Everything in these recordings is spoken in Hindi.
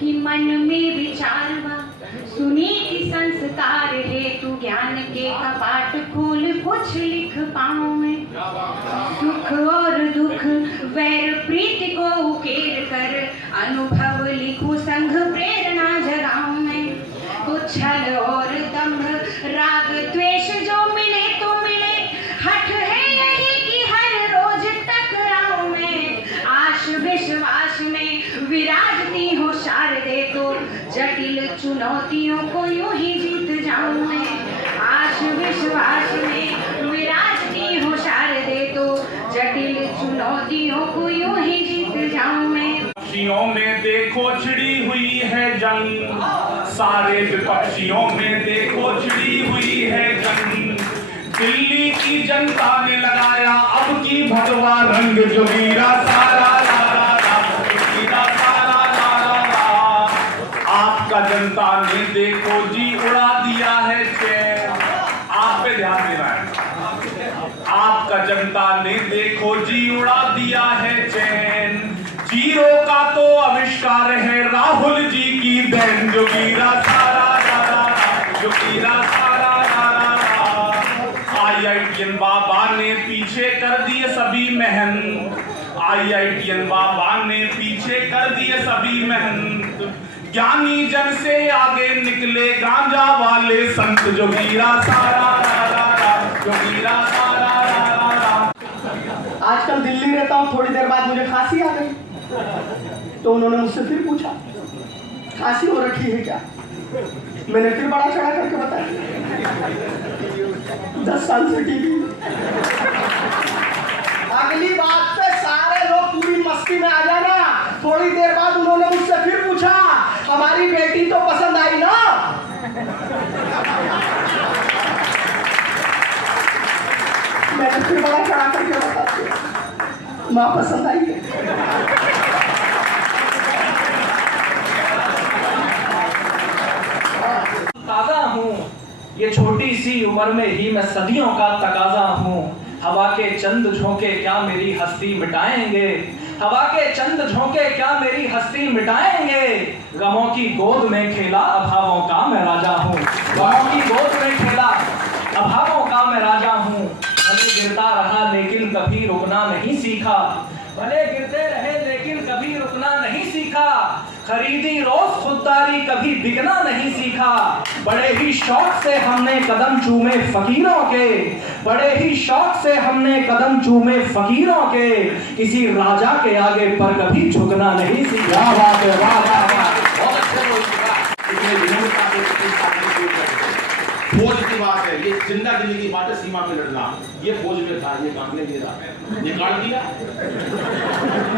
कि मन में विचारवा सुनीति संस्कार हेतु ज्ञान के कपाट खोल कुछ लिख पाऊं मैं। सुख और दुख वैर प्रीति को उकेर कर अनुभव लिखूं संघ प्रेरणा जगाऊं मैं। तो छल और दंभ राग द्वेष जो मिले तो मिले, हठ है यही कि हर रोज टकराऊं मैं। आश विश्वास में विराजती हो शारदे तो जटिल चुनौतियों को यूं ही जीत जाऊं मैं। आश विश्वास में विराजती हो शारदे तो जटिल चुनौतियों को यूं ही जीत जाऊं मैं। विपक्षियों में देखो छिड़ी हुई है जंग, सारे विपक्षियों में देखो छिड़ी हुई है जंग। दिल्ली की जनता ने लगाया अब की भगवा रंग, जोगीरा सारा जोगीरा सारा आपका जनता ने देखो जी उड़ा दिया है चैन। आप पे ध्यान देना है। आपका जनता ने देखो जी उड़ा दिया है चैन। जीरो का तो आविष्कार है राहुल जी की देन, जोगीरा सारा जोगीरा सारा। IITian बाबा ने पीछे कर दिए सभी मेहनत, IITian बाबा ने पीछे कर दिए सभी मेहनत। ज्ञानी जन से आगे निकले गांजा वाले संत, जोगीरा सारा जोगीरा सारा। आजकल दिल्ली रहता हूँ, थोड़ी देर बाद मुझे खांसी आ गई, तो उन्होंने मुझसे फिर पूछा खांसी हो रखी है क्या। मैंने फिर बड़ा चढ़ा करके बताया 10 साल से टीबी। अगली बात पे सारे लोग पूरी मस्ती में आ जाना। थोड़ी देर बाद उन्होंने मुझसे फिर पूछा हमारी बेटी तो पसंद आई ना। मैंने फिर बड़ा चढ़ा करके बता दिया माँ पसंद आई है। ताजा हूँ, ये छोटी सी उम्र में ही मैं सदियों का तकाजा हूँ। हवा के चंद झोंके क्या मेरी हस्ती मिटाएंगे, हवा के चंद झोंके क्या मेरी हस्ती मिटाएंगे। गमों की गोद में खेला अभावों का मैं राजा हूँ, गमों की गोद में खेला अभावों का मैं राजा हूँ। भले गिरता रहा लेकिन कभी रुकना नहीं सीखा, भले गिरते रहे लेकिन कभी रुकना नहीं सीखा। खरीदी रोज खुददारी कभी बिकना नहीं सीखा। बड़े ही शौक से हमने कदम चूमे फकीरों के, बड़े ही शौक से हमने कदम चूमे फकीरों के। किसी राजा के आगे पर कभी झुकना नहीं सीखा। बात है, वाह वाह वाह, बहुत अच्छे बोल रहा। इतने विनम्रता से फौज की बात है, ये जिंदा दिल्ली की बात है। सीमा पे लड़ना, ये फौज में था, ये कामले में था, निकाल दिया।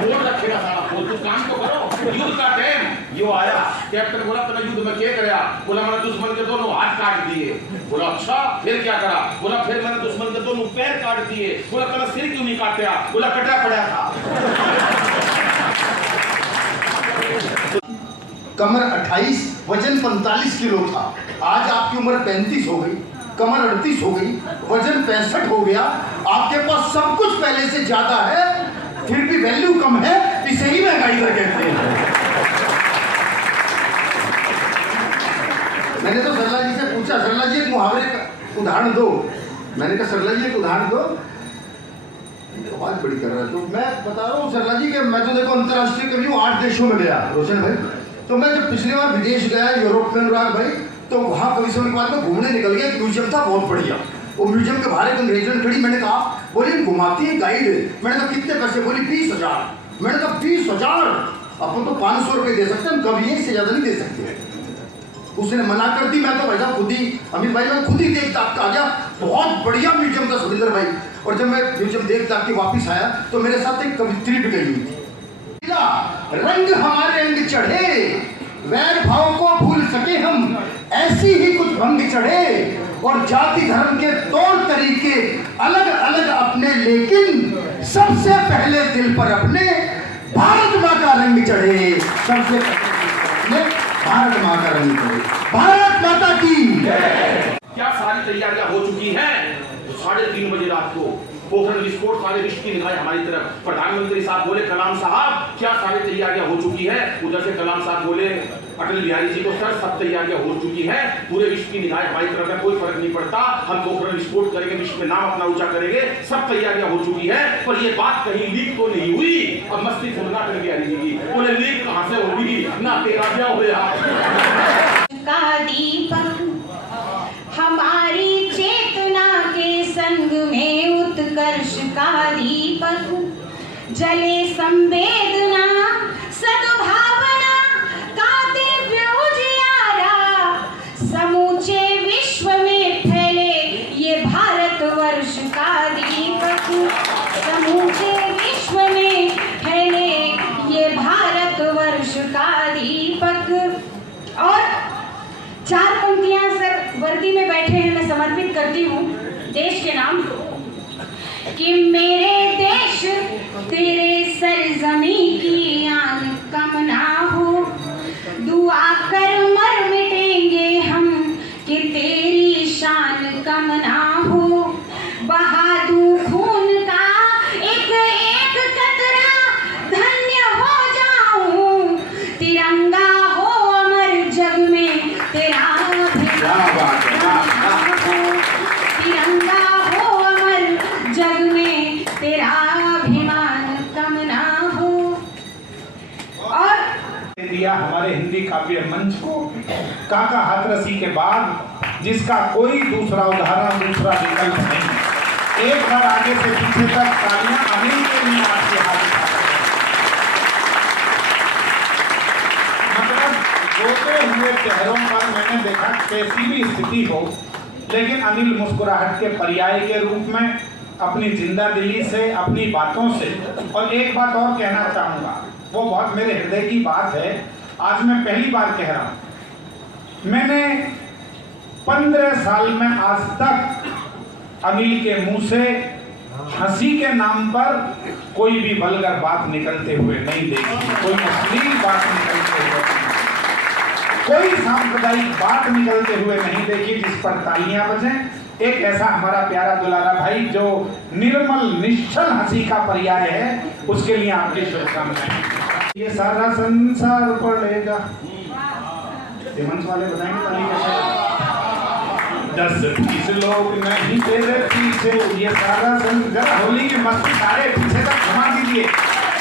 कौन रखेगा सारा फौज? तुम काम तो करो। युद्ध का टाइम यो आया, कैप्टन बोला तुम्हें युद्ध में क्या कराया? बोला मैंने दुश्मन के दोनों हाथ काट दिए। बोला अच्छा फिर क्या करा? बोला फिर मैंने दुश्मन के दोनों पैर काट दिए। बोला तेरा सिर क्यों नहीं काटा? बोला कटा पड़ा था। कमर 28, वजन 45 किलो था। आज आपकी उम्र 35 हो गई, कमर 38 हो गई, वजन 65 हो गया। आपके पास सब कुछ पहले से ज्यादा है, फिर भी वैल्यू कम है। इसे ही महंगाई दर कहते हैं। मैंने तो सरला जी से पूछा, सरला जी एक मुहावरे का उदाहरण दो। मैंने कहा सरला जी एक उदाहरण दो। आवाज बड़ी कर रहा है, तो मैं बता रहा हूँ सरला जी के मैं तो देखो अंतर्राष्ट्रीय कभी 8 देशों में गया रोशन भाई। तो मैं जब पिछली बार विदेश गया यूरोप में अनुराग भाई, तो वहाँ कभी समय के बाद में घूमने निकल गया। एक म्यूजियम था बहुत बढ़िया। वो म्यूजियम के बाहर एक अंग्रेजन खड़ी, मैंने कहा बोली घुमाती है गाइड। मैंने कहा कितने पैसे? बोली 20,000। मैंने कहा 20,000? अपन तो 500 रुपये दे सकते हैं, कभी इससे ज़्यादा नहीं दे सकते। उसने मना कर दी। मैं तो भाई साहब खुद ही अमित भाई मैं खुद ही देख दाख आ गया। बहुत बढ़िया म्यूजियम था सुरेंद्र भाई। और जब मैं म्यूजियम देख दाख के वापिस आया तो मेरे साथ एक कवित्री भी गई हुई थी। रंग हमारे अंग चढ़े, वैर भाव को भूल सके हम, ऐसी ही कुछ भंग चढ़े। और जाति धर्म के तौर तरीके अलग अलग अपने, लेकिन सबसे पहले दिल पर अपने भारत माँ का रंग चढ़े। सबसे पहले भारत माँ का रंग चढ़े। भारत माता की क्या सारी तैयारियां हो चुकी हैं? तो 3:30 बजे रात को पोखरण विस्फोट, सारे विश्व की निगाहें हमारी तरफ। प्रधानमंत्री साहब बोले कलाम साहब क्या सारी तैयारियां हो चुकी है? उधर से कलाम साहब बोले अटल बिहारी जी को, सर सब तैयारियां हो चुकी है, पूरे विश्व की निगाहें हमारी तरफ है, कोई फर्क नहीं पड़ता, हम पोखरण विस्फोट करेंगे, विश्व में नाम अपना ऊंचा करेंगे, सब तैयारियां हो चुकी है। पर ये बात कहीं लीक तो नहीं हुई? अब मस्ती खुलना अटल बिहारी जी की, बोले लीक कहां से होगी, ना तेरा क्या हो का दीपक हमारी चेतना के संग में उत्कर्ष का दीपक जले संवेदना सद्भावना का दिव्य उजियारा समूचे विश्व में फैले ये भारतवर्ष का दीपक समूचे विश्व में फैले ये भारतवर्ष का दीपक। और 4 पंक्तियां सर वर्दी में बैठे हैं, मैं समर्पित करती हूँ देश के नाम कि मेरे देश तेरे सरजमी की आन कम ना हो, दुआ कर मर मिटेंगे हम कि तेरी शान कम ना हो, बहादू खून का एक एक कतरा धन्य हो जाऊं, तिरंगा हो अमर जग में तेरा तिरंगा हो अमर जग में तेरा अभिमान कम ना हो। और दिया हमारे हिंदी काव्य मंच को काका हाथरसी के बाद जिसका कोई दूसरा उदाहरण, दूसरा विकल्प नहीं। एक बार आगे से पीछे तक तालियां अनिल के लिए आपके हाथ मतलब रोते हुए चेहरों पर मैंने देखा कैसी भी स्थिति हो, लेकिन अनिल मुस्कुराहट के पर्याय के रूप में अपनी जिंदा दिली से, अपनी बातों से। और एक बात और कहना चाहूँगा, वो बहुत मेरे हृदय की बात है, आज मैं पहली बार कह रहा हूँ। मैंने 15 साल में आज तक अनिल के मुंह से हंसी के नाम पर कोई भी वल्गर बात निकलते हुए नहीं देखी, कोई अश्लील बात निकलते हुए, कोई सांप्रदायिक बात निकलते हुए नहीं देखी जिस पर तालियां बजें। एक ऐसा हमारा प्यारा दुलारा भाई जो निर्मल निश्चल हंसी का पर्याय है, उसके लिए आपकी शुभकामनाएं। ये सारा संसार पड़ेगा, मंच वाले बताएंगे ताली कैसे? 10-20 लोग नहीं तेरे पीछे, ये सारा संसार, होली की मस्ती सारे पीछे तक घुमा दीजिए।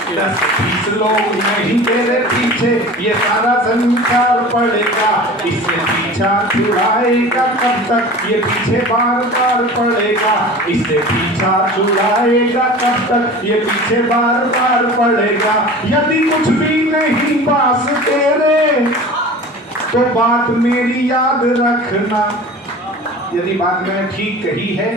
10-20 लोग नहीं तेरे पीछे, ये सारा संसार पड़ेगा, इससे पीछा छुड़ाएगा कब तक, ये पीछे बार बार पड़ेगा, इससे पीछा छुड़ाएगा कब तक, ये पीछे बार बार पड़ेगा। यदि कुछ भी नहीं पास तेरे तो बात मेरी याद रखना। यदि बात मैंने ठीक कही है,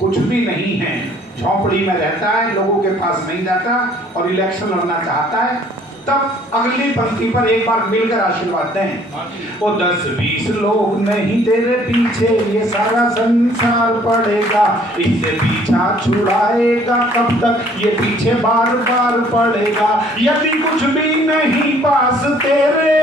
कुछ भी नहीं है, झोपड़ी में रहता है, लोगों के पास नहीं जाता और इलेक्शन लड़ना चाहता है, तब अगली पंक्ति पर एक बार मिलकर आशीर्वाद दें। वो 10-20 लोग नहीं तेरे पीछे, ये सारा संसार पड़ेगा, इससे पीछा छुड़ाएगा कब तक, ये पीछे बार बार पड़ेगा। यदि कुछ भी नहीं पास तेरे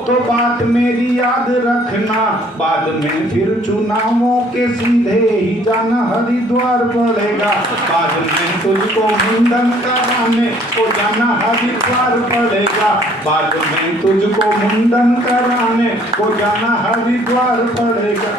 तो बात मेरी याद रखना, बाद में फिर चुनावों के सीधे ही जाना हरिद्वार पड़ेगा, बाद में तुझको मुंडन कराने को जाना हरिद्वार पड़ेगा, बाद में तुझको मुंडन कराने को जाना हरिद्वार पड़ेगा।